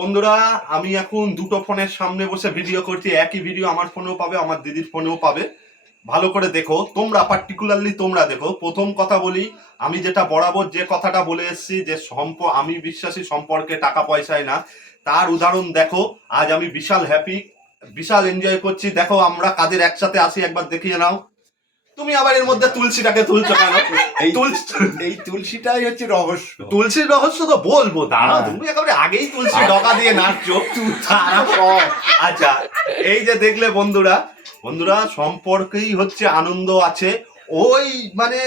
বন্ধুরা, আমি এখন দুটো ফোনের সামনে বসে ভিডিও করছি। একই ভিডিও আমার ফোনেও পাবে, আমার দিদির ফোনেও পাবে। ভালো করে দেখো, তোমরা পার্টিকুলারলি তোমরা দেখো। প্রথম কথা বলি, আমি যেটা বরাবর যে কথাটা বলে এসেছি, যে সম্প আমি বিশ্বাসী সম্পর্কে টাকা পয়সায় না। তার উদাহরণ দেখো, আজ আমি বিশাল হ্যাপি বিশাল এনজয় করছি। দেখো, আমরা কাদের একসাথে আসি, একবার দেখিয়ে নাও। তুমি আবার এর মধ্যে তুলসীটাকে তুলছো কেন? এই তুলসী এই তুলসীটাই হচ্ছে রহস্য। তুলসীর রহস্য তো বলব দাঁড়াও হ্যাঁ। তুমি একেবারে আগেই তুলসী ডগা দিয়ে নাচছো। আচ্ছা এই যে দেখলে বন্ধুরা বন্ধুরা সম্পর্কেই হচ্ছে আনন্দ আছে। ওই মানে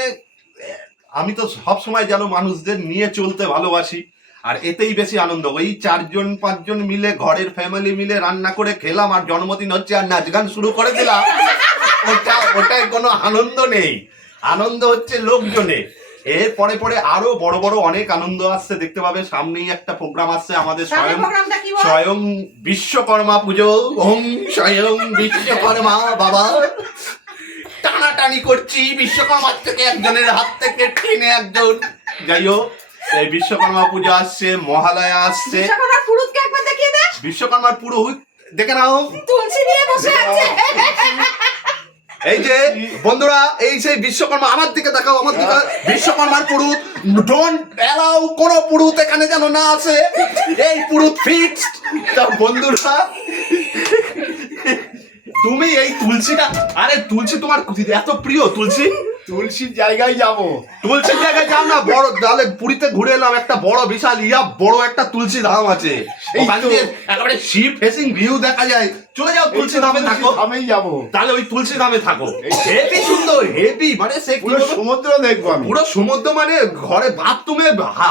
আমি তো সব সময় যেন মানুষদের নিয়ে চলতে ভালোবাসি আর এতেই বেশি আনন্দ। ওই চারজন পাঁচজন মিলে ঘরের ফ্যামিলি মিলে রান্না করে খেলাম আর জন্মদিন হচ্ছে আর নাচ গান শুরু করে দিলাম। ওটা ওটাই কোনো আনন্দ নেই। আনন্দ হচ্ছে লোকজনে এর পরে পরে আরও বড় বড় অনেক আনন্দ আসছে দেখতে পাবে সামনেই একটা প্রোগ্রাম আসছে আমাদের স্বয়ং স্বয়ং বিশ্বকর্মা পুজো। ওম স্বয়ং বিশ্বকর্মা বাবা। টানাটানি করছি বিশ্বকর্মার থেকে একজনের হাত থেকে টেনে একজন। যাই হোক এই বিশ্বকর্মা পুজো আসছে মহালয়া আসছে। বিশ্বকর্মার পুরুতকে একবার দেখিয়ে দে। বিশ্বকর্মার পুরোহিত দেখে নাও। তুলসী নিয়ে বসে আছে। এই যে বন্ধুরা এই সেই বিশ্বকর্মা আমার দিকে দেখাও আমার দিকে বিশ্বকর্মার পুরুত ডোন্ট অ্যালাউ কোন পুরুত এখানে যেন না আছে এই পুরুত ফিক্সড তা বন্ধুরা তুমি এই তুলসীটা আরে তুলসী তোমার এত প্রিয় তুলসী। তুলসীর জায়গায় যাব। তুলসীর জায়গায় যাও না বড় তাহলে পুরীতে ঘুরে এলাম একটা বড় বিশাল ইয়া বড় একটা তুলসী ধাম আছে। একেবারে ফেসিং ভিউ দেখা যায়। চলে যাও তুলসী ধামে থাকো। আমিই যাব। তাহলে ওই তুলসী ধামে থাকো। হেভি সুন্দর হেভি মানে সে পুরো সমুদ্র দেখব আমি। পুরো সমুদ্র মানে ঘরে বাথরুমে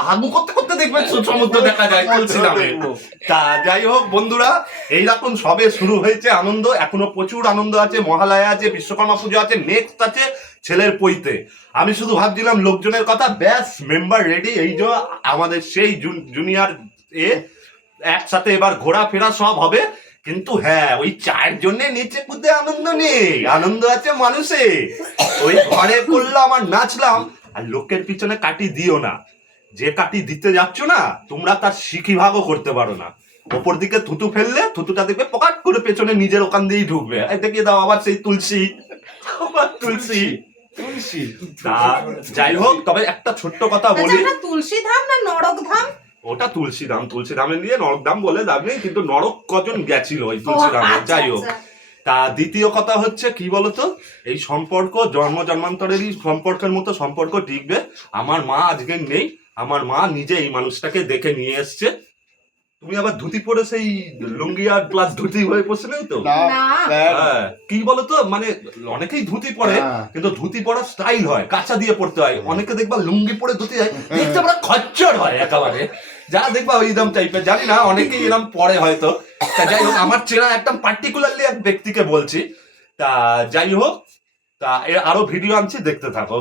হাগু করতে করতে দেখবে সমুদ্র দেখা যায় তুলসী ধামে। তা যাই হোক বন্ধুরা এইরকম সবে শুরু হয়েছে আনন্দ। এখনও প্রচুর আনন্দ আছে মহালয়া আছে বিশ্বকর্মা পুজো আছে নেক্সট আছে। ছেলের পইতে। আমি শুধু ভাবছিলাম লোকজনের কথা, ব্যাস মেম্বার রেডি এই যে আমাদের সেই জুনিয়র এ একসাথে এবার ঘোরাফেরা সব হবে। কিন্তু হ্যাঁ ওই চায়ের জন্য নিচে কুদে আনন্দ নেই, আনন্দ আছে মানুষে। ওই ঘরে করলাম আর নাচলাম, আর লোকের পিছনে কাটি দিও না। যে কাটি দিতে যাচ্ছ না, তোমরা তার শিখি ভাগও করতে পারো না। ওপর দিকে থুতু ফেললে, থুতুটা দেখবে পকাট করে পেছনে নিজের ওখান দিয়েই ঢুকবে। দেখিয়ে দাও, আবার সেই তুলসী, আবার তুলসী। তুলসী। তা যাই হোক তবে একটা ছোট্ট কথা আচ্ছা বলি। তুলসী ধাম না নরক ধাম ওটা তুলসী ধাম তুলসী ধামে নিয়ে নরক ধাম বলে দাম নেই কিন্তু নরক কজন গেছিল ওই তুলসী ধামে আচ্ছা, যাই হোক। আচ্ছা। তা দ্বিতীয় কথা হচ্ছে কি বলতো? এই সম্পর্ক জন্ম জন্মান্তরেরই সম্পর্কের মতো সম্পর্ক টিকবে। আমার মা আজকে নেই আমার মা নিজে এই মানুষটাকে দেখে নিয়ে এসছে। তুমি আবার ধুতি পরে সেই লুঙ্গি আর প্লাস ধুতি হয়ে বসলে তো? হ্যাঁ, কি বলতো? মানে অনেকেই ধুতি পরে। কিন্তু ধুতি পরা স্টাইল হয় কাঁচা দিয়ে পড়তে হয়। অনেকে দেখবা লুঙ্গি পরে ধুতি হয় দেখতে আমরা খচ্চর হয় একেবারে। যা দেখবা ওইরকম টাইপের জানি না অনেকেই এরকম পরে হয়তো। তা যাই হোক আমার চেনা একদম পার্টিকুলারলি এক ব্যক্তিকে বলছি। তা যাই হোক তা এর আরও ভিডিও আনছি দেখতে থাকো।